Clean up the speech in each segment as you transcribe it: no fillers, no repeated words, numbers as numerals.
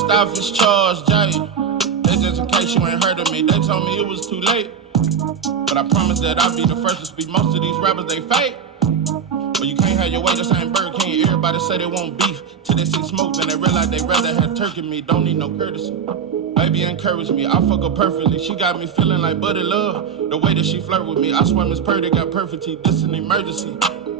First off, it's Charles J. That's just in case you ain't heard of me. They told me it was too late, but I promise that I'll be the first to speak. Most of these rappers, they fake. But you can't have your way, this ain't Burger King. Everybody say they want beef, till they see smoke, then they realize they rather have turkey meat. Don't need no courtesy. Baby encourage me, I fuck her perfectly. She got me feeling like buddy love. The way that she flirt with me, I swear Miss Purdy got perfect teeth. This an emergency.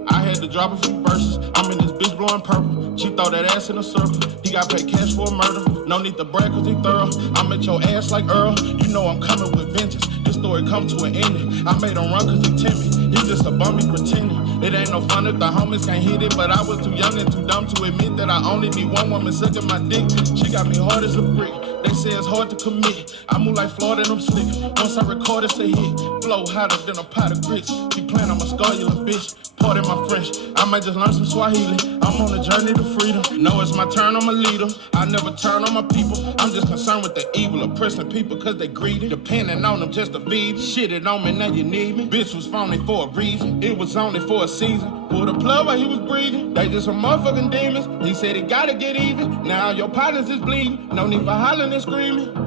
I had to drop a few verses. I'm in this bitch blowing purple. She throw that ass in a circle. He got paid cash for a murder. No need to brag cause he thorough. I'm at your ass like Earl. You know I'm coming with vengeance. This story come to an ending. I made him run cause he timid. He's just a bummy pretending. It ain't no fun if the homies can't hit it. But I was too young and too dumb to admit that I only need one woman sucking my dick. She got me hard as a brick. They say it's hard to commit. I move like Florida and I'm slick. Once I record it's a hit. Flow hotter than a pot of grits. Keep playing, I'ma scar you little bitch. Pardon my French, I might just learn some Swahili. I'm on a journey to freedom. Know it's my turn, I'm a leader. I never turn on my people. I'm just concerned with the evil, oppressing people cause they greedy. Depending on them just to feed. Shit it on me, now you need me. Bitch was phony for a reason. It was only for a season. Pulled a plug while he was breathing. They just some motherfucking demons. He said he gotta get even. Now your partners is bleeding. No need for hollering and screaming.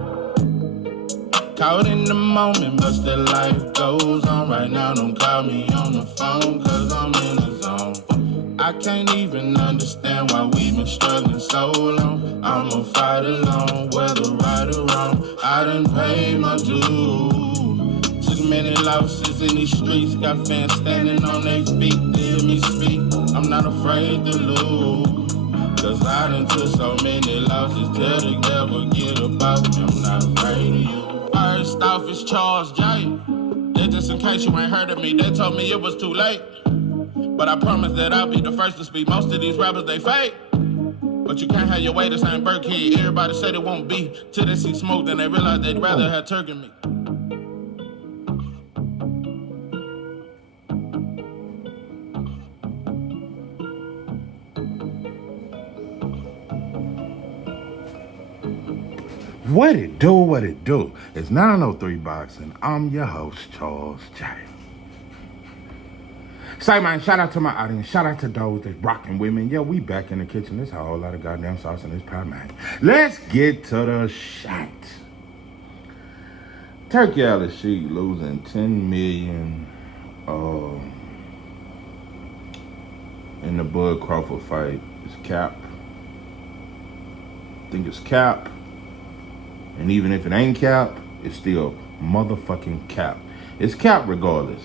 Caught in the moment, but still life goes on. Right now, don't call me on the phone, cause I'm in the zone. I can't even understand why we've been struggling so long. I'ma fight alone, whether right or wrong. I done paid my dues. Took many losses in these streets. Got fans standing on their feet to hear me speak. I'm not afraid to lose, cause I done took so many losses. Tell the devil get about me, I'm not afraid of you. First off, it's Charles J. That's just in case you ain't heard of me. They told me it was too late, but I promise that I'll be the first to speak. Most of these rappers, they fake. But you can't have your way, this ain't Burger King. Everybody say they won't be, till they see smoke, then they realize they'd rather have turkey meat. What it do, what it do? It's 903 Boxing. I'm your host, Charles J. Say, man, shout out to my audience. Shout out to those that rocking with me. Yeah, we back in the kitchen. There's a whole lot of goddamn sauce in this pie, man. Let's get to the shot. Turki Alalshikh losing $10 million in the Bud Crawford fight. It's cap. I think it's cap. And even if it ain't cap, it's still motherfucking cap. It's cap regardless.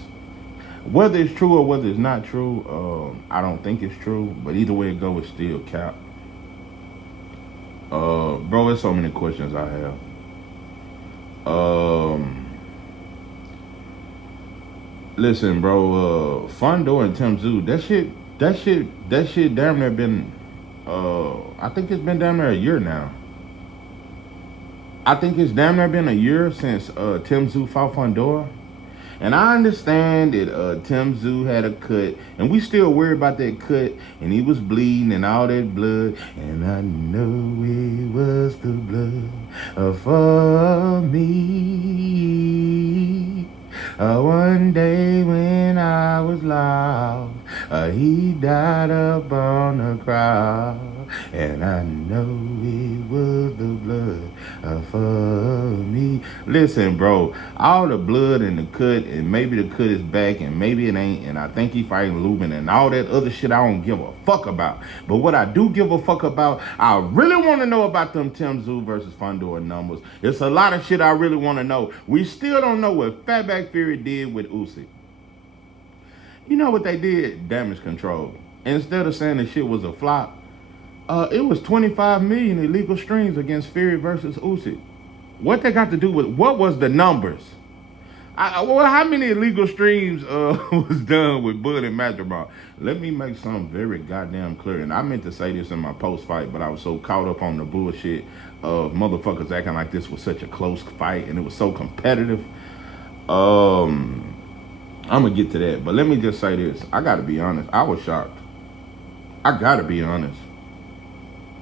Whether it's true or whether it's not true, I don't think it's true. But either way it goes, it's still cap. Bro, there's so many questions I have. Listen, bro, Fondo and Tim Zoo, that shit damn near been, I think it's been damn near a year now. I think it's damn near been a year since Tim Zoo fought Fondo. And I understand that Tim Zoo had a cut, and we still worry about that cut, and he was bleeding and all that blood. And I know it was the blood for me. One day when I was lost, he died up on the cross. And I know it was the blood for me. Listen, bro, all the blood in the cut, and maybe the cut is back, and maybe it ain't, and I think he fighting Lubin, and all that other shit I don't give a fuck about. But what I do give a fuck about, I really want to know about them Tim Zoo versus Fondo numbers. It's a lot of shit I really want to know. We still don't know what Fatback Fury did with Usyk. You know what they did? Damage control. Instead of saying the shit was a flop, it was 25 million illegal streams against Fury versus Usyk. What they got to do with, what was the numbers? Well, how many illegal streams was done with Bud and Madrigal? Let me make something very goddamn clear. And I meant to say this in my post-fight, but I was so caught up on the bullshit of motherfuckers acting like this was such a close fight and it was so competitive. I'm gonna get to that, but let me just say this. I gotta be honest. I was shocked. I gotta be honest.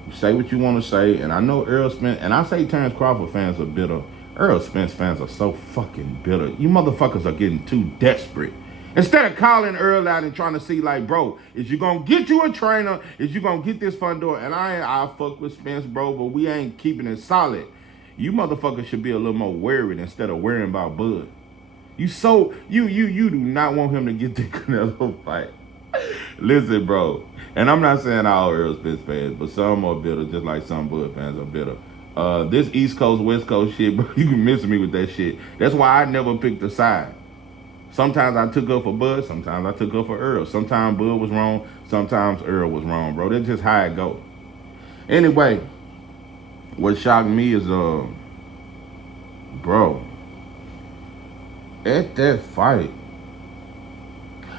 You say what you want to say, and I know Errol Spence, and I say Terrence Crawford fans are bitter. Errol Spence fans are so fucking bitter. You motherfuckers are getting too desperate. Instead of calling Earl out and trying to see, like, bro, is you gonna get you a trainer? Is you gonna get this front door? And I fuck with Spence, bro, but we ain't keeping it solid. You motherfuckers should be a little more worried instead of worrying about Bud. You do not want him to get the Canelo fight. Listen, bro, and I'm not saying all Earl Spence fans, but some are bitter, just like some Bud fans are bitter. This East Coast, West Coast shit, bro, you can miss me with that shit. That's why I never picked a side. Sometimes I took up for Bud, sometimes I took up for Earl. Sometimes Bud was wrong, sometimes Earl was wrong, bro. That's just how it go. Anyway, what shocked me is, bro, at that fight,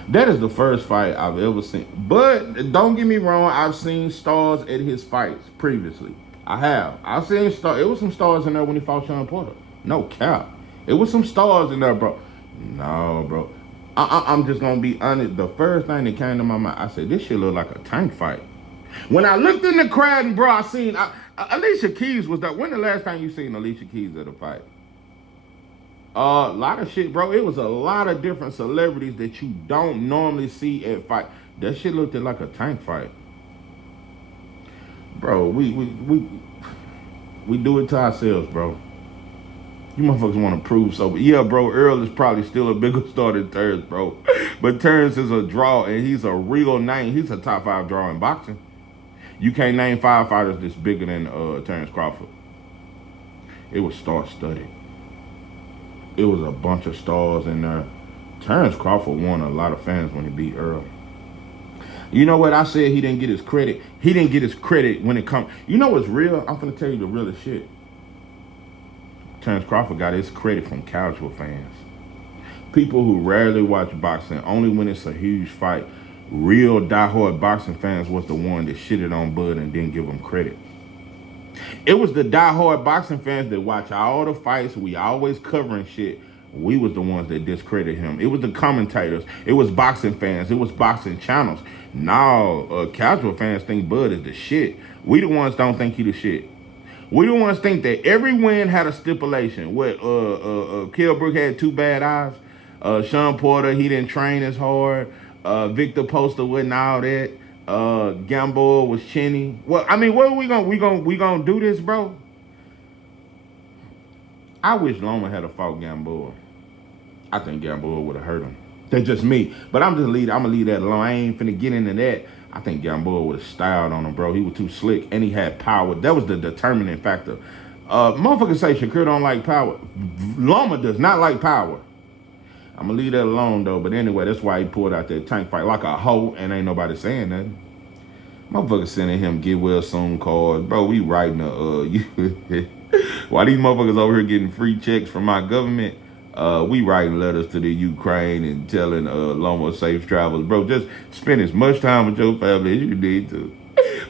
that is the first fight I've ever seen. But don't get me wrong, I've seen stars at his fights previously. I have. I've seen stars. It was some stars in there when he fought Sean Porter. No cap. It was some stars in there, bro. No, bro. I'm just gonna be honest. The first thing that came to my mind, I said, this shit look like a tank fight. When I looked in the crowd and bro, I seen Alicia Keys was that. When the last time you seen Alicia Keys at a fight? A lot of shit, bro. It was a lot of different celebrities that you don't normally see at fight. That shit looked like a tank fight. Bro, we do it to ourselves, bro. You motherfuckers want to prove so. But yeah, bro, Earl is probably still a bigger star than Terrence, bro. But Terrence is a draw, and he's a real name. He's a top 5 draw in boxing. You can't name 5 fighters that's bigger than Terrence Crawford. It was star-studded. It was a bunch of stars in there. Terrence Crawford won a lot of fans when he beat Earl. You know what? I said he didn't get his credit. He didn't get his credit when it comes. You know what's real? I'm finna tell you the realest shit. Terrence Crawford got his credit from casual fans. People who rarely watch boxing, only when it's a huge fight. Real diehard boxing fans was the one that shitted on Bud and didn't give him credit. It was the diehard boxing fans that watch all the fights. We always covering shit. We was the ones that discredited him. It was the commentators. It was boxing fans. It was boxing channels. Now, casual fans think Bud is the shit. We the ones don't think he the shit. We the ones think that every win had a stipulation. What, Kell Brook had 2 bad eyes. Sean Porter, he didn't train as hard. Victor Poster wasn't all that. Gamboa was chinny. Well, I mean, what are we gonna do this, bro? I wish Loma had a fought Gamboa. I think Gamboa would have hurt him. That's just me. But I'm gonna leave that alone. I ain't finna get into that. I think Gamboa would have styled on him, bro. He was too slick, and he had power. That was the determining factor. Motherfuckers say Shakur don't like power. Loma does not like power. I'm gonna leave that alone, though. But anyway, that's why he pulled out that tank fight like a hoe, and ain't nobody saying nothing. Motherfuckers sending him get well soon cards. Bro, we writing while these motherfuckers over here getting free checks from my government, we writing letters to the Ukraine and telling Loma safe travels. Bro, just spend as much time with your family as you need to.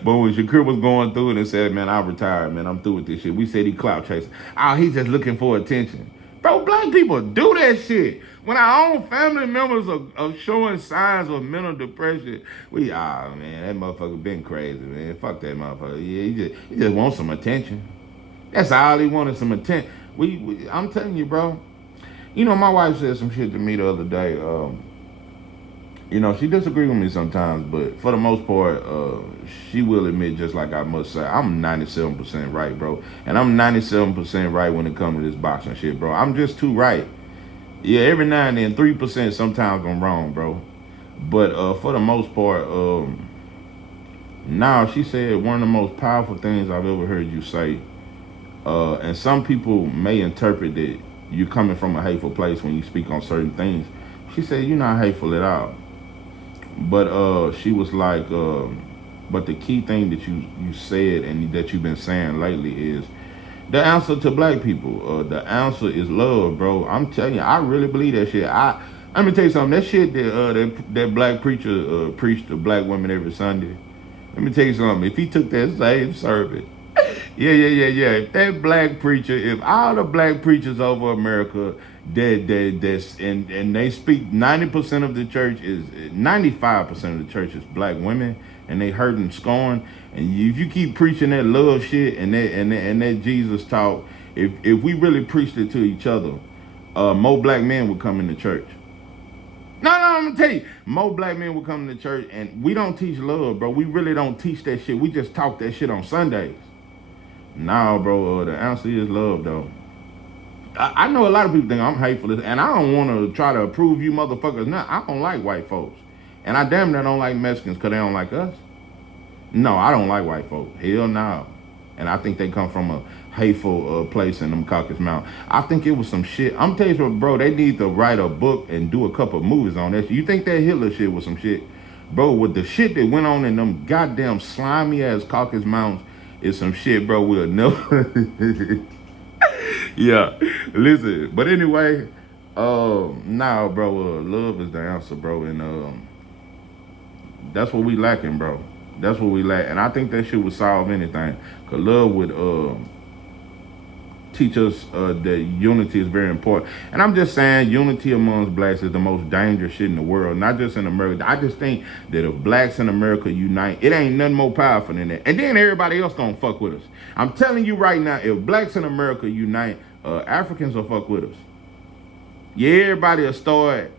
But when Shakur was going through it and said, man, I'm retired, man, I'm through with this shit. We said he clout chasing. Oh, he's just looking for attention. Bro, black people do that shit. When our own family members are showing signs of mental depression, man, that motherfucker been crazy, man. Fuck that motherfucker. Yeah, he just wants some attention. That's all he wanted, some attention. I'm telling you, bro. You know, my wife said some shit to me the other day. You know, she disagrees with me sometimes, but for the most part, she will admit, just like I must say, I'm 97% right, bro. And I'm 97% right when it comes to this boxing shit, bro. I'm just too right. Yeah, every now and then, 3% sometimes I'm wrong, bro. But for the most part, now she said one of the most powerful things I've ever heard you say. And some people may interpret that you're coming from a hateful place when you speak on certain things. She said, you're not hateful at all. But she was like, but the key thing that you said and that you've been saying lately is the answer to black people. The answer is love, bro. I'm telling you, I really believe that shit. Let me tell you something. That shit that black preacher preached to black women every Sunday. Let me tell you something. If he took that same service, yeah. If that black preacher, if all the black preachers over America, and they speak, 90% of the church is 95% of the church is black women, and they hurt and scorn. And if you keep preaching that love shit and that Jesus talk, if we really preached it to each other, more black men would come into church. No, gonna tell you, more black men will come to church, and we don't teach love, bro. We really don't teach that shit. We just talk that shit on Sundays. Nah, bro. The answer is love, though. I know a lot of people think I'm hateful, and I don't want to try to approve you motherfuckers. No, I don't like white folks, and I damn near don't like Mexicans because they don't like us. No, I don't like white folks. Hell no. And I think they come from a hateful place in them Caucasus Mountains. I think it was some shit. I'm telling you, bro, they need to write a book and do a couple of movies on that. You think that Hitler shit was some shit? Bro, with the shit that went on in them goddamn slimy ass Caucasus Mountains is some shit, bro, we'll never... Yeah, listen. But anyway, nah, bro, love is the answer, bro. And that's what we lacking, bro. That's what we lack. And I think that shit would solve anything. Because love would teach us that unity is very important. And I'm just saying, unity amongst blacks is the most dangerous shit in the world, not just in America. I just think that if blacks in America unite, it ain't nothing more powerful than that. And then everybody else gonna fuck with us. I'm telling you right now, if blacks in America unite, Africans will fuck with us. Yeah, everybody will start,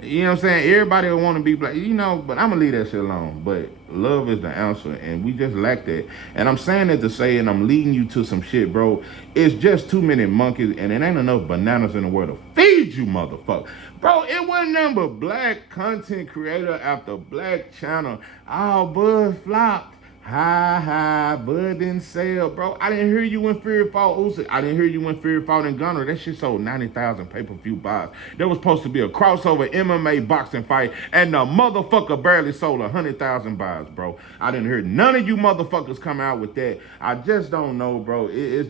you know what I'm saying? Everybody will want to be black, you know, but I'm going to leave that shit alone. But love is the answer, and we just lack that. And I'm saying that to say, and I'm leading you to some shit, bro. It's just too many monkeys, and it ain't enough bananas in the world to feed you, motherfucker. Bro, it wasn't nothing but black content creator after black channel. All bud flopped. Bud didn't sell, bro. I didn't hear you when Fury fought Usyk. I didn't hear you when Fury fought in Gunner. That shit sold 90,000 pay-per-view buys. There was supposed to be a crossover MMA boxing fight, and the motherfucker barely sold 100,000 buys, bro. I didn't hear none of you motherfuckers come out with that. I just don't know, bro. It's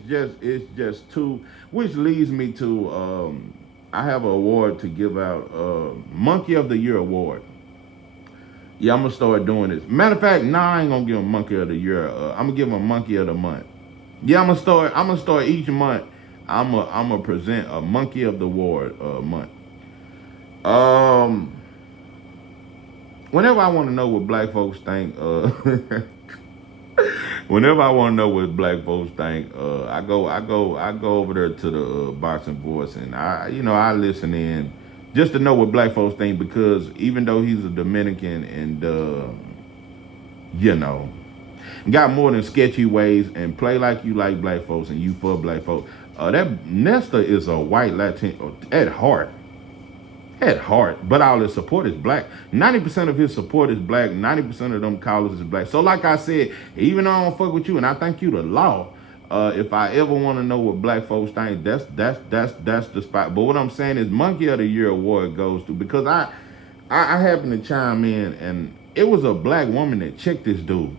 just too, which leads me to, I have an award to give out, Monkey of the Year award. Yeah, I'm gonna start doing this. Matter of fact, nah, I ain't gonna give him Monkey of the Year. I'm gonna give him Monkey of the Month. Yeah, I'm gonna start each month. I'm gonna present a Monkey of the Award month. Whenever I want to know what black folks think, whenever I want to know what black folks think, I go over there to the Boxing Voice, and I listen in. Just to know what black folks think, because even though he's a Dominican and, got more than sketchy ways and play like you like black folks and you for black folks, that Nesta is a white Latino at heart. But all his support is black. 90% of his support is black. 90% of them callers is black. So like I said, even though I don't fuck with you and I think you the law, if I ever want to know what black folks think, that's the spot. But what I'm saying is Monkey of the Year award goes to, because I happened to chime in, and it was a black woman that checked this dude.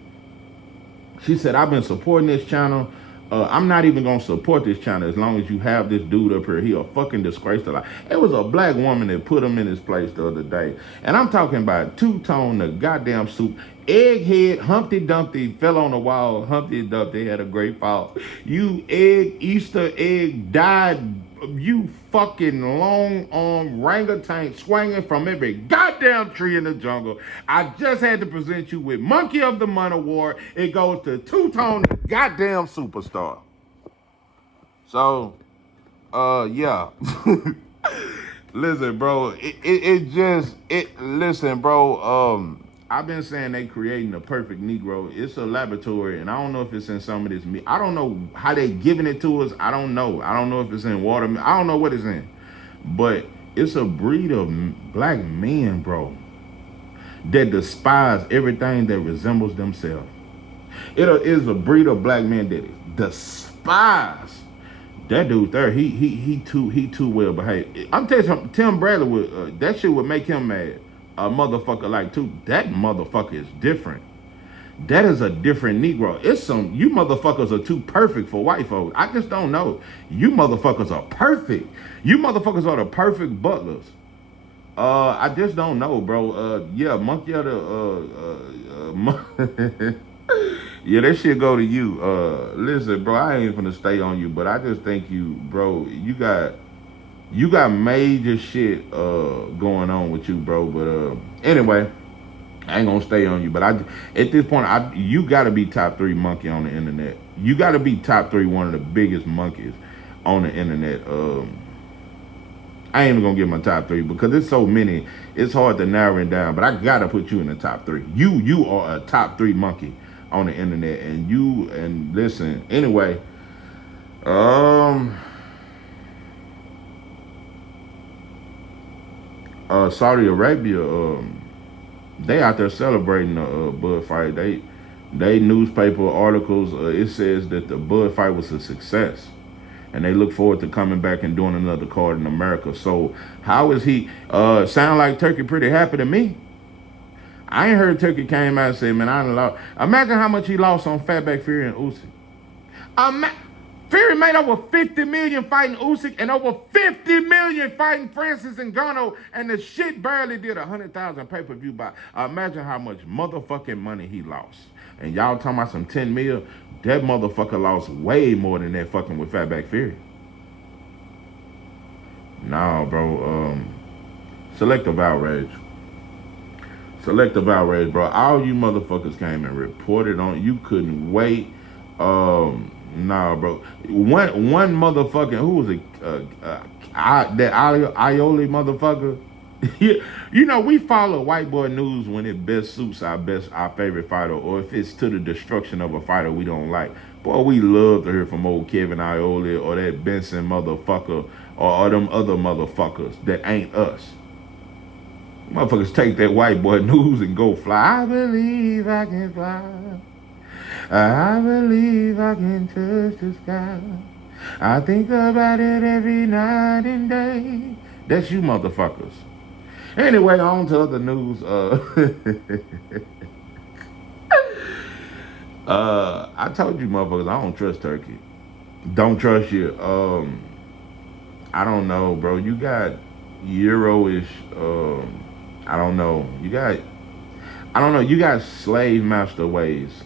She said, I've been supporting this channel. I'm not even going to support this channel as long as you have this dude up here. He a fucking disgrace to life. It was a black woman that put him in his place the other day. And I'm talking about two-tone, the goddamn soup. Egghead, Humpty Dumpty fell on the wall. Humpty Dumpty had a great fall. You Easter egg died. You fucking long arm orangutan swinging from every goddamn tree in the jungle. I just had to present you with Monkey of the Month award. It goes to Two-Tone, the goddamn superstar. So, yeah. Listen, bro. Listen, bro. I've been saying they creating the perfect Negro. It's a laboratory, and I don't know if it's in some of this meat. I don't know how they giving it to us. I don't know. I don't know if it's in water. I don't know what it's in. But it's a breed of black men, bro, that despise everything that resembles themselves. It is a breed of black men that despise. That dude there, he too well behaved. I'm telling you something, Tim Bradley would, that shit would make him mad. A motherfucker like too. That motherfucker is different. That is a different Negro. It's some, you motherfuckers are too perfect for white folks. I just don't know. You motherfuckers are perfect. You motherfuckers are the perfect butlers. I just don't know, bro. Yeah, Monkey of the yeah, that shit go to you. Listen, bro, I ain't finna stay on you, but I just think you, bro, you got major shit going on with you, bro. But anyway, I ain't gonna stay on you. But at this point, you gotta be top 3 monkey on the internet. You gotta be top 3 one of the biggest monkeys on the internet. I ain't even gonna give my top three because there's so many. It's hard to narrow it down. But I gotta put you in the top three. You are a top three monkey on the internet, and listen. Anyway, um, Saudi Arabia, they out there celebrating the Bud fight. They newspaper articles. It says that the Bud fight was a success, and they look forward to coming back and doing another card in America. So how is he? Sound like Turkey pretty happy to me. I ain't heard Turkey came out and said, man, I done lost. Imagine how much he lost on Fatback Fury and Usyk. Fury made over 50 million fighting Usyk and over 50 million fighting Francis Ngannou, and the shit barely did 100,000 pay-per-view buy. Imagine how much motherfucking money he lost. And y'all talking about some 10 mil? That motherfucker lost way more than that fucking with Fatback Fury. Nah, bro. Selective outrage. Selective outrage, bro. All you motherfuckers came and reported on. You couldn't wait. Nah, bro. One motherfucking, who was it? That Ioli motherfucker. You know, we follow white boy news when it best suits our favorite fighter, or if it's to the destruction of a fighter we don't like. Boy, we love to hear from old Kevin Ioli or that Benson motherfucker or them other motherfuckers that ain't us. Motherfuckers take that white boy news and go fly. I believe I can fly. I believe I can touch the sky. I think about it every night and day. That's you motherfuckers. Anyway, on to other news. I told you motherfuckers I don't trust Turkey. Don't trust you. I don't know, bro. You got Euro-ish, I don't know. You got slave master ways.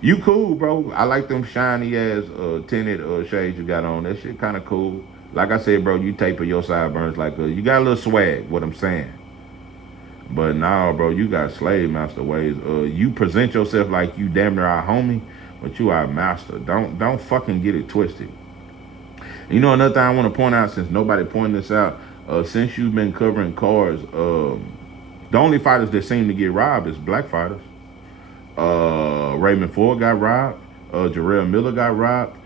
You cool, bro. I like them shiny ass tinted shades you got on. That shit kind of cool. Like I said, bro, you taper your sideburns like you got a little swag, what I'm saying. But nah, bro, you got slave master ways. You present yourself like you damn near our homie, but you our master. Don't fucking get it twisted. You know another thing I want to point out, since nobody pointed this out, since you've been covering cards, the only fighters that seem to get robbed is black fighters. Raymond Ford got robbed. Jarrell Miller got robbed.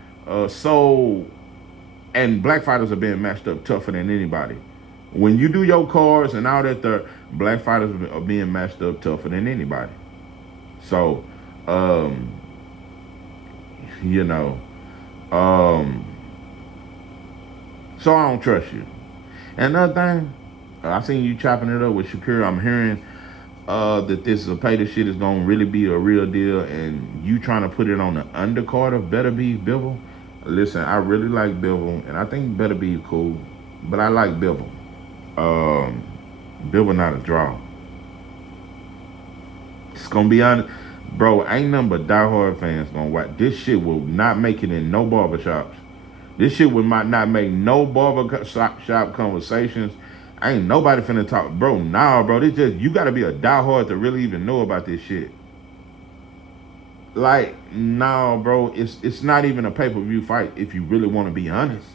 And black fighters are being matched up tougher than anybody. When you do your cards and all that, black fighters are being matched up tougher than anybody. So, you know, so I don't trust you. And another thing, I seen you chopping it up with Shakur. I'm hearing that this Zapata shit is gonna really be a real deal, and you trying to put it on the undercard of Better Beef Bivol. Listen, I really like Bivol, and I think Better Beef cool, but I like Bivol. Bivol not a draw. It's gonna be honest, bro. Ain't nothing but diehard fans gonna watch this shit. Will not make it in no barbershops. This shit would not make no barbershop conversations. Ain't nobody finna talk, bro. Nah, bro. This just, you gotta be a diehard to really even know about this shit. Like, nah, bro. It's not even a pay-per-view fight if you really want to be honest.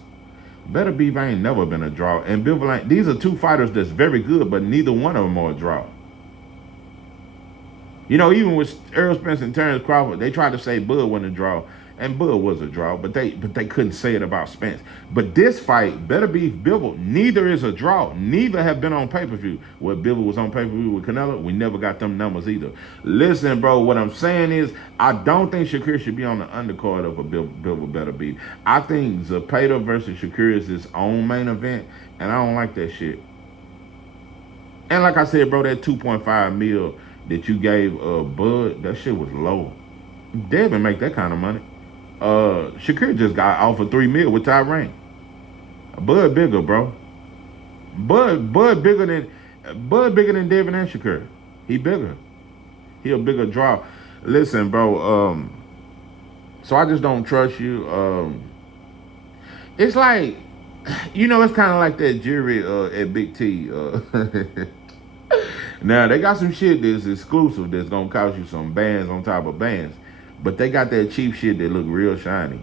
Better Beef ain't never been a draw, and Bivol ain't. These are two fighters that's very good, but neither one of them are a draw. You know, even with Errol Spence and Terrence Crawford, they tried to say Bud wasn't a draw, and Bud was a draw, but they couldn't say it about Spence. But this fight, Better Beef Bivol, neither is a draw. Neither have been on pay-per-view. Well, Bivol was on pay-per-view with Canelo. We never got them numbers either. Listen, bro, what I'm saying is, I don't think Shakur should be on the undercard of a Bivol Better Beef. I think Zapata versus Shakur is his own main event, and I don't like that shit. And like I said, bro, that 2.5 mil that you gave Bud, that shit was low. Devin make that kind of money. Shakur just got offered $3 million with Tyrann. Bud bigger, bro. Bud bigger than Devin and Shakur. He bigger. He a bigger draw. Listen, bro. So I just don't trust you. It's like, you know, it's kind of like that jury at Big T. Now, they got some shit that's exclusive that's going to cost you some bands on top of bands. But they got that cheap shit that look real shiny.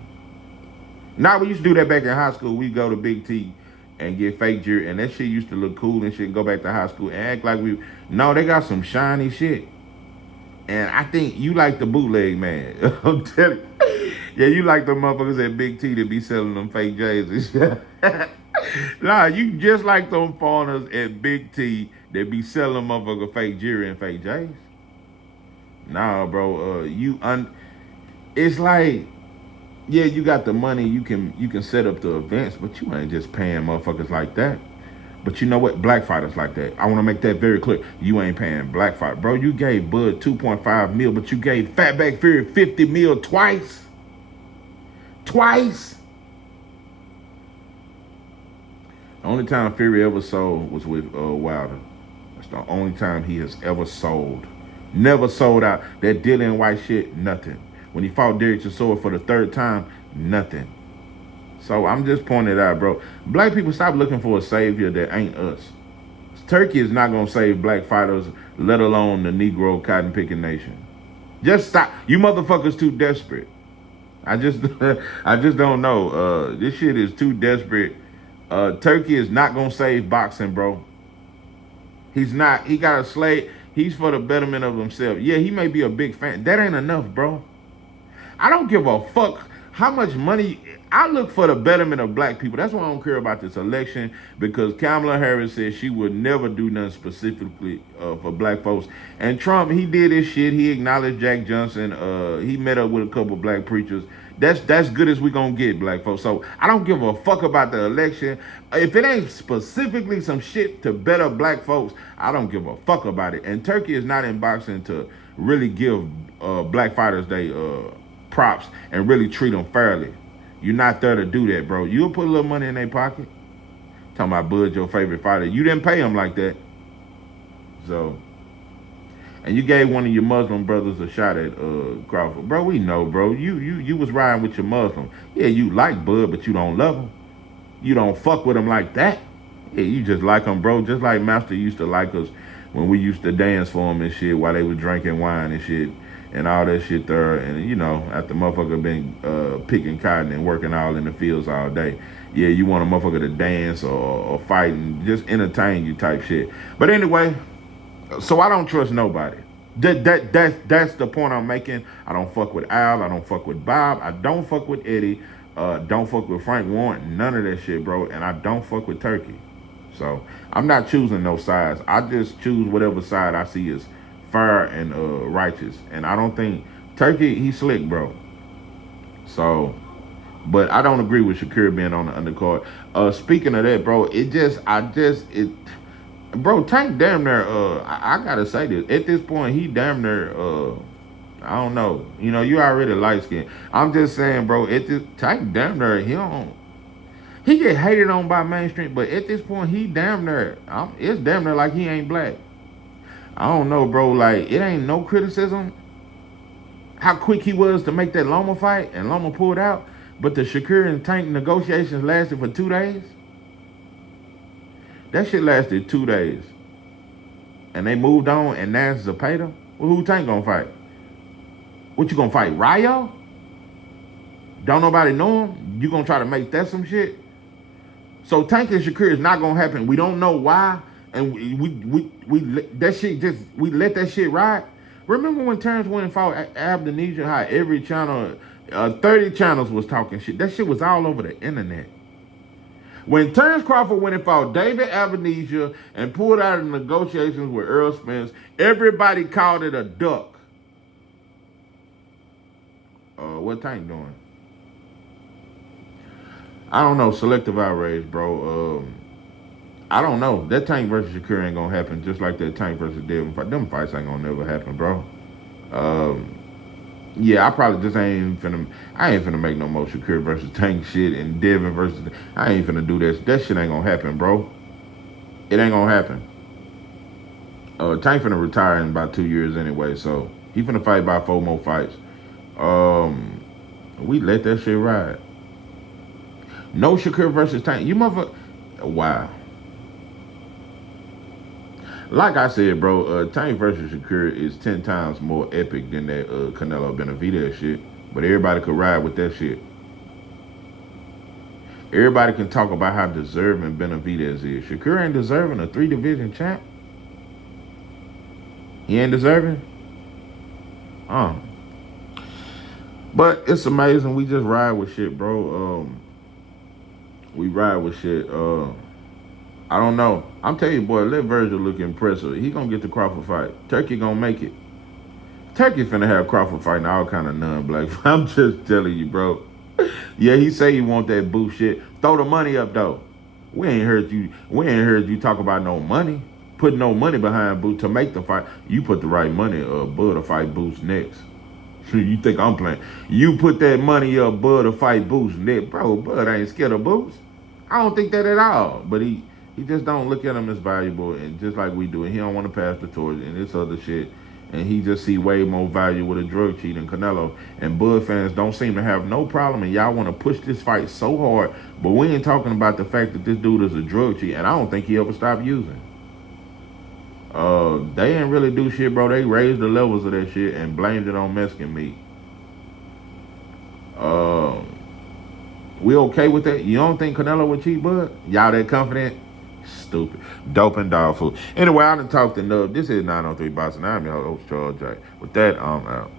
Now, we used to do that back in high school. We go to Big T and get fake jewelry, and that shit used to look cool and shit. Go back to high school and act like we. No, they got some shiny shit, and I think you like the bootleg man. I'm telling you. Yeah, you like the motherfuckers at Big T that be selling them fake J's and shit. Nah, you just like them foreigners at Big T that be selling motherfucker fake jewelry and fake J's. Nah, bro. It's like, yeah, you got the money, you can set up the events, but you ain't just paying motherfuckers like that. But you know what? Black fighters like that. I want to make that very clear. You ain't paying black fight. Bro, you gave Bud 2.5 mil, but you gave Fatback Fury 50 mil twice. Twice. The only time Fury ever sold was with Wilder. That's the only time he has ever sold. Never sold out. That Dylan White shit, nothing. When he fought Derek Chisora for the third time, nothing. So I'm just pointing it out, bro. Black people, stop looking for a savior that ain't us. Turkey is not going to save black fighters, let alone the Negro cotton picking nation. Just stop. You motherfuckers too desperate. I just don't know. This shit is too desperate. Turkey is not going to save boxing, bro. He's not. He got a slave. He's for the betterment of himself. Yeah, he may be a big fan. That ain't enough, bro. I don't give a fuck how much money. I look for the betterment of black people. That's why I don't care about this election, because Kamala Harris said she would never do nothing specifically for black folks. And Trump, he did his shit. He acknowledged Jack Johnson. He met up with a couple black preachers. That's good as we gonna get, black folks. So I don't give a fuck about the election. If it ain't specifically some shit to better black folks, I don't give a fuck about it. And Turkey is not in boxing to really give black fighters they props and really treat them fairly. You're not there to do that, bro. You'll put a little money in their pocket. Talking about Bud, your favorite fighter. You didn't pay him like that. So, and you gave one of your Muslim brothers a shot at Crawford. Bro, we know, bro. You was riding with your Muslim. Yeah, you like Bud, but you don't love him. You don't fuck with him like that. Yeah, you just like him, bro. Just like Master used to like us when we used to dance for him and shit while they was drinking wine and shit. And all that shit there, and you know, after motherfucker been picking cotton and working all in the fields all day, yeah, you want a motherfucker to dance or fight and just entertain you type shit. But anyway, so I don't trust nobody. That's the point I'm making. I don't fuck with Al. I don't fuck with Bob. I don't fuck with Eddie. Don't fuck with Frank Warren. None of that shit, bro. And I don't fuck with Turkey. So I'm not choosing no sides. I just choose whatever side I see is fair and righteous. And I don't think Turkey, he's slick, bro. So, but I don't agree with Shakur being on the undercard. Speaking of that, bro, bro, Tank damn near, I gotta say this. At this point, he damn near, I don't know. You know, you already light skinned. I'm just saying, bro, Tank damn near, he get hated on by mainstream, but at this point, he damn near, it's damn near like he ain't black. I don't know, bro. Like, it ain't no criticism how quick he was to make that Loma fight, and Loma pulled out. But the Shakur and Tank negotiations lasted for 2 days. That shit lasted 2 days. And they moved on, and now it's Zepeda. Well, who Tank gonna fight? What, you gonna fight Rayo? Don't nobody know him? You gonna try to make that some shit? So Tank and Shakur is not gonna happen. We don't know why. And we that shit just, we let that shit ride. Remember when Terrence went and fought Abdenesia, how every channel, 30 channels was talking shit. That shit was all over the internet. When Terrence Crawford went and fought David Abdenesia and pulled out of negotiations with Earl Spence, everybody called it a duck. What Tank doing? I don't know. Selective outrage, bro. I don't know. That Tank versus Shakur ain't gonna happen, just like that Tank versus Devin fight. Them fights ain't gonna never happen, bro. Yeah, I probably just I ain't finna make no more Shakur versus Tank shit and Devin versus, I ain't finna do this. That shit ain't gonna happen, bro. It ain't gonna happen. Tank finna retire in about 2 years anyway, so he finna fight about 4 more fights. We let that shit ride. No Shakur versus Tank. You motherfucker. Wow. Like I said, bro, Tank versus Shakur is 10 times more epic than that Canelo Benavidez shit. But everybody could ride with that shit. Everybody can talk about how deserving Benavidez is. Shakur ain't deserving a 3-division champ. He ain't deserving. But it's amazing. We just ride with shit, bro. We ride with shit. I don't know. I'm telling you, boy, let Virgil look impressive. He gonna get the Crawford fight. Turkey gonna make it. Turkey finna have Crawford fighting all kind of non-black. I'm just telling you, bro. Yeah, he say he want that boo shit. Throw the money up though. We ain't heard you talk about no money. Put no money behind Boo to make the fight. You put the right money up, Bud to fight Boots next. You think I'm playing? You put that money up, Bud to fight Boots next, bro. Bud ain't scared of Boots. I don't think that at all. But he just don't look at him as valuable, and just like we do, and he don't want to pass the torch and this other shit. And he just see way more value with a drug cheat than Canelo. And Bud fans don't seem to have no problem, and y'all want to push this fight so hard, but we ain't talking about the fact that this dude is a drug cheat, and I don't think he ever stopped using. They didn't really do shit, bro. They raised the levels of that shit and blamed it on Mexican meat. We okay with that? You don't think Canelo would cheat, Bud? Y'all that confident? Stupid. Dope and dog food. Anyway, I done talked enough. This is 903 Boxing. I'm your host, Charles J. With that, I'm out.